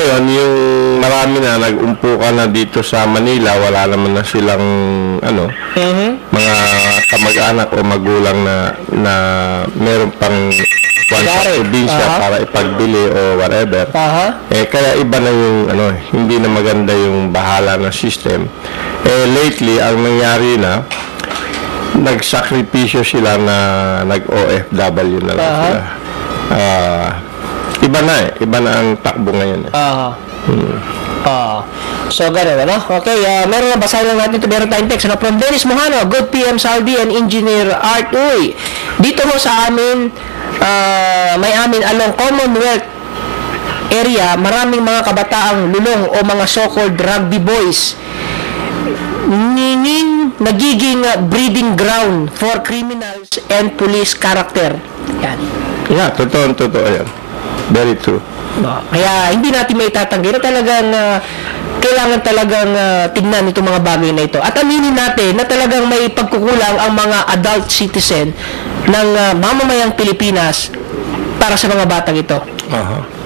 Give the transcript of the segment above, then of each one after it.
ngayon, yung marami na nag-umpukan na dito sa Manila, wala naman na silang mga kamag-anak o magulang na meron pang sa probinsya para ipagbili o whatever. Kaya iba na yung hindi na maganda yung bahala na system. Lately, ang nangyari na nagsakripisyo sila na nag-OFW na lang sila. Iba na ang takbo ngayon. So, gano'n, ano? Okay, meron na, basahin lang natin ito. Meron tayong text. From Dennis Mohano, good PM Saudi and Engineer Art Uy. Dito mo sa amin, may amin along Commonwealth area, maraming mga kabataang lulong o mga so-called rugby boys. Nagiging breeding ground for criminals and police character. Yan. Yeah, totoo yan. Very true. Kaya hindi natin may itatanggi na talagang kailangan talagang tignan itong mga bagay na ito. At aminin natin na talagang may pagkukulang ang mga adult citizen ng mamamayang Pilipinas para sa mga batang ito.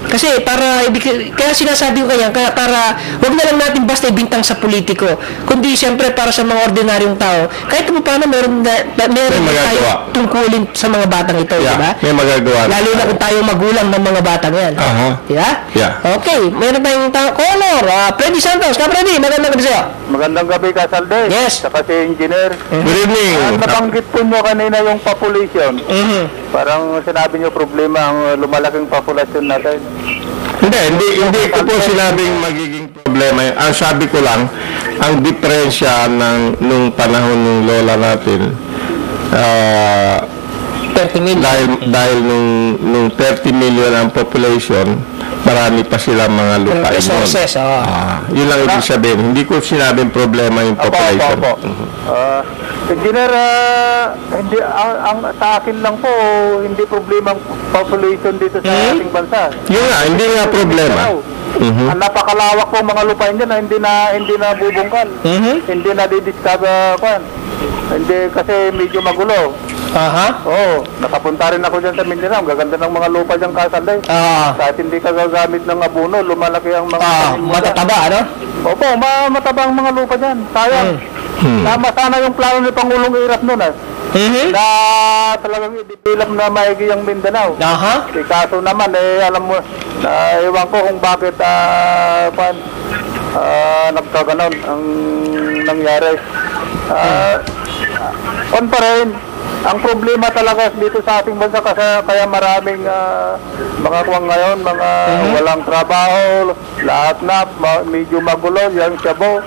Kasi kaya sinasabi ko kaya para wag na lang natin basta ibintang sa politiko, kundi siyempre para sa mga ordinaryong tao. Kahit paano meron tayo tungkulin sa mga batang ito, di ba? May magagawa. Lalo na kung tayo magulang ng mga batang yan. Di ba? Yeah. Okay, meron tayong caller, Freddy Santos. Freddy, magandang gabi sa'yo. Magandang gabi, Kasalde. Yes. Saka si Engineer. Good evening. Nabanggit po nyo kanina yung population. Parang sinabi nyo problema ang lumalaking populasyon natin. Hindi ko po sinabing magiging problema. Ang sabi ko lang, ang diferensya nung panahon ng lola natin, 30 million. Dahil nung 30 million ang population, marami pa sila mga lupain doon. Yun lang ibig sabihin. Hindi ko sinabing problema yung population. Engineer, hindi, sa akin lang po, hindi problema ang population dito sa ating bansa. Yun nga, hindi nga problema. Ang napakalawak po mga lupain dyan na hindi na bubungkal. Hindi na didiscover hindi kasi medyo magulo. Nakapunta rin ako dyan sa Mindanao. Gaganda ng mga lupa dyan, Kasalday. Kahit hindi ka gagamit ng abono, lumalaki ang mga matataba, ano? Opo, mataba ang mga lupa dyan. Sayang. Tama sana yung plano ni Pangulong Irap noon na talagang i-develop na maigi ang Mindanao. Kaso naman, alam mo, ewan ko kung bakit nagkaganon ang nangyari. On pa rin, ang problema talaga dito sa ating bansa kaya maraming mga kuwang ngayon, mga walang trabaho, lahat na medyo magulo, yung siyabo.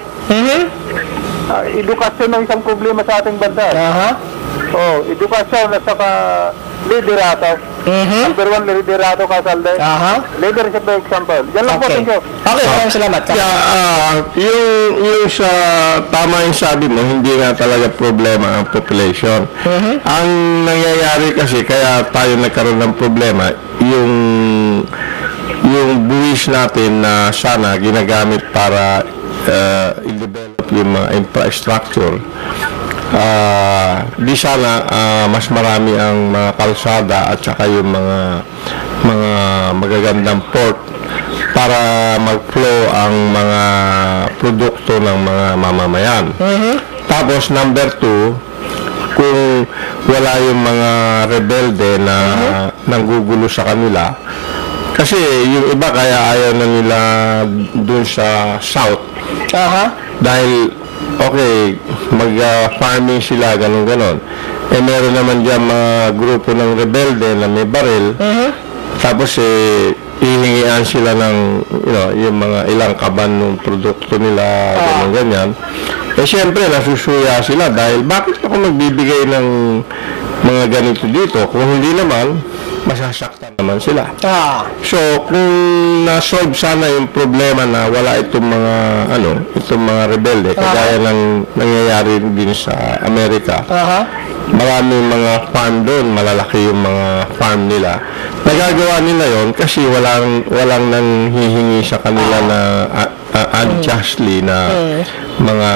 Edukasyon ang isang problema sa ating bansa. Edukasyon at saka liderato. Number one, liderato, Kasalde. Leadership by example. Yan lang po, thank you. Okay, maraming salamat. Yung sa tama yung sabi mo, hindi nga talaga problema ang population. Ang nangyayari kasi, kaya tayo nagkaroon ng problema, yung buwis natin na sana ginagamit para i-develop yung mga infrastructure. Di sana mas marami ang mga kalsada at saka yung mga magagandang port para mag-flow ang mga produkto ng mga mamamayan. Tapos number 2, kung wala yung mga rebelde na nanggugulo sa kanila, kasi yung iba kaya ayaw na nila dun sa south. Dahil okay, mag-farming sila, ganon. Meron naman dyan mga grupo ng rebelde na may baril. Tapos hihingian sila ng yung mga ilang kaban ng produkto nila, ganyan. Siyempre, nasusuya sila dahil bakit ako magbibigay ng mga ganito dito? Kung hindi naman, masasaktan naman sila. So, kung na-solve sana yung problema na wala itong mga rebelde, kagaya ng nangyayari din sa Amerika, maraming mga farm doon, malalaki yung mga farm nila. Nagagawa nila yon kasi walang nang hihingi sa kanila na unjustly na mga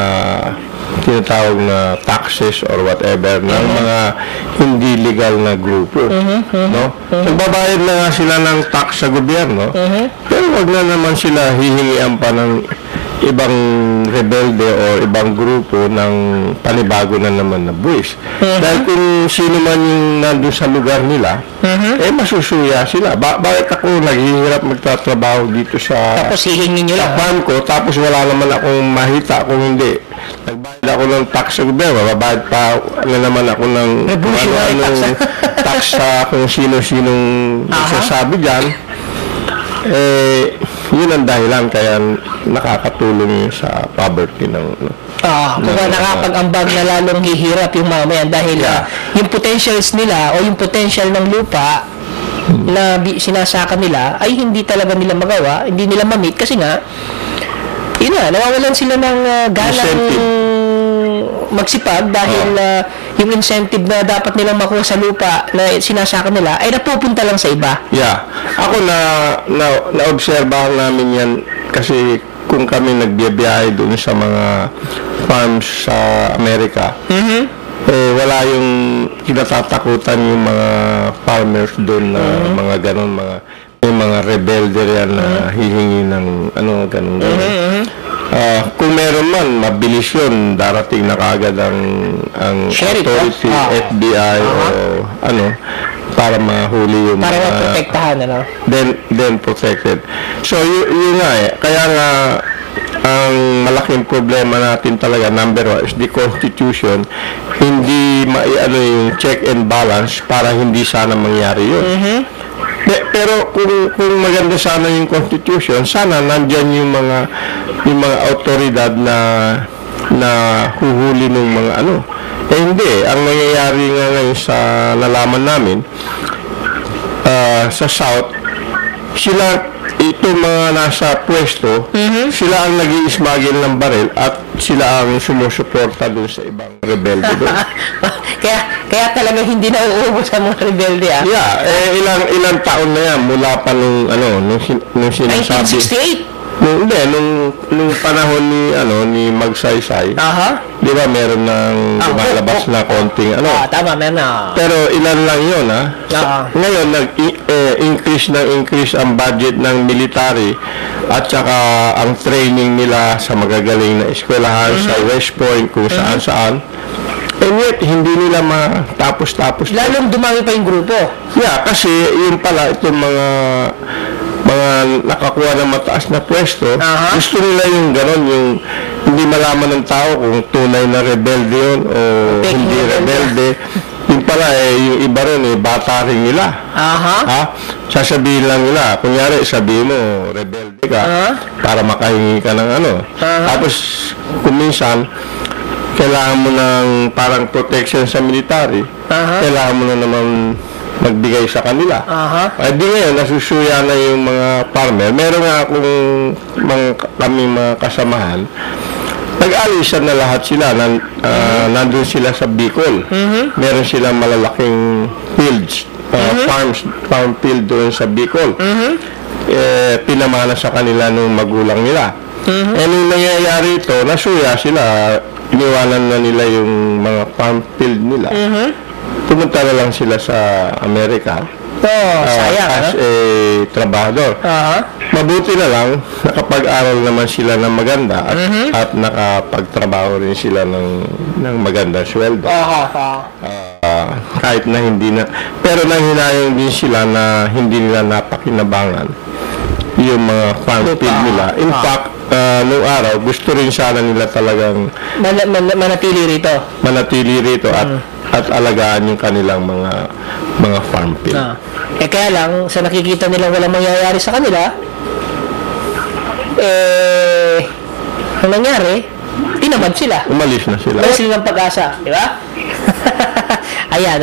tinatawag na taxes or whatever ng mga hindi legal na grupo, no? Nagbabayad na nga sila ng tax sa gobyerno, pero wag na naman sila hihingian pa ng ibang rebelde o ibang grupo ng panibago na naman na buwis. Dahil kung sino man yung nandun sa lugar nila, masusuya sila. Bakit ako naghihirap magtatrabaho dito sa Tapos hihingin nyo lang. farm ko, tapos wala naman akong mahita kung hindi. Nagbayad ako ng tax sa gobyerno, mababayad pa na naman ako ng Revolutionary tax. tax sa kung sino-sinong nagsasabi dyan. Yun ang dahilan kaya nakakatulong yun sa poverty ng Kung nakapag-ambag na lalong hihirap yung mamayan dahil yung potentials nila o yung potential ng lupa na sinasaka nila ay hindi talaga nila magawa, hindi nila ma-meet kasi nga yun na, nawawalan sila ng ganang magsipag dahil yung incentive na dapat nilang makuha sa lupa na sinasaka nila ay napupunta lang sa iba. Yeah. Ako na-obserbahan namin yan kasi kung kami nagbiyahe doon sa mga farms sa Amerika, wala yung kinatatakutan yung mga farmers doon na mga ganon, yung mga rebelde yan na hihingi ng ganon. Kung meron man, mabilis yun, darating na kaagad ang Sheriff, authority, FBI o para mahuli yung para maprotektahan, then protected. So yun nga kaya nga ang malaking problema natin talaga, number one is the Constitution. Hindi yung check and balance para hindi sana mangyari yun. Pero kung maganda sana yung Constitution, sana nandyan yung mga autoridad na huhuli ng mga hindi. Ang nangyayari nga ngayon sa nalaman namin sa South, itong mga nasa pwesto, sila ang nag-i-smuggle ng baril at sila ang sumusuporta doon sa ibang rebelde doon. kaya talaga hindi na uubos ang mga rebelde. Ilang taon na yan mula pa nung sinasabi. 1968? Nung panahon ni Magsaysay. Di ba meron nang lumalabas na konting tama, meron na. Pero ilan lang yun, Ngayon, increase ang budget ng military at saka ang training nila sa magagaling na eskwelahan sa West Point, kung saan-saan. And yet, hindi nila matapos-tapos. Lalong dumami pa yung grupo. Kasi yun pala, itong mga nakakuha ng mataas na pwesto, gusto nila yung gano'n, yung hindi malaman ng tao kung tunay na rebelde yun o hindi rebelde. Yung pala yung iba rin bata rin nila. Sasabihin lang nila, kunyari sabihin mo rebelde ka para makahingi ka ng tapos kung minsan kailangan mo ng parang protection sa military, kailangan mo na naman magbigay sa kanila. Di ngayon, nasusuya na yung mga farmer. Meron nga akong kami mga kasamahan, nag-alisan na lahat sila. Nandun sila sa Bicol. Meron silang malalaking fields, farm field doon sa Bicol. Pinamana sa kanila nung magulang nila. Nung nangyayari ito, nasuya sila. Iniwanan na nila yung mga farm field nila. Pumunta na lang sila sa Amerika as a trabahador. Mabuti na lang, nakapag-aral naman sila ng maganda at nakapagtrabaho rin sila ng maganda sweldo. Kahit na hindi na, pero nanghinayang din sila na hindi nila napakinabangan yung mga farm field nila. In fact, noong araw, gusto rin sana nila talagang manatili rito at alagaan yung kanilang mga farm field. Kaya lang, sa nakikita nila walang mangyayari sa kanila, ang nangyari, tinamad sila. Umalis na sila. Umalis sila ng pag-asa, di ba? Ayan,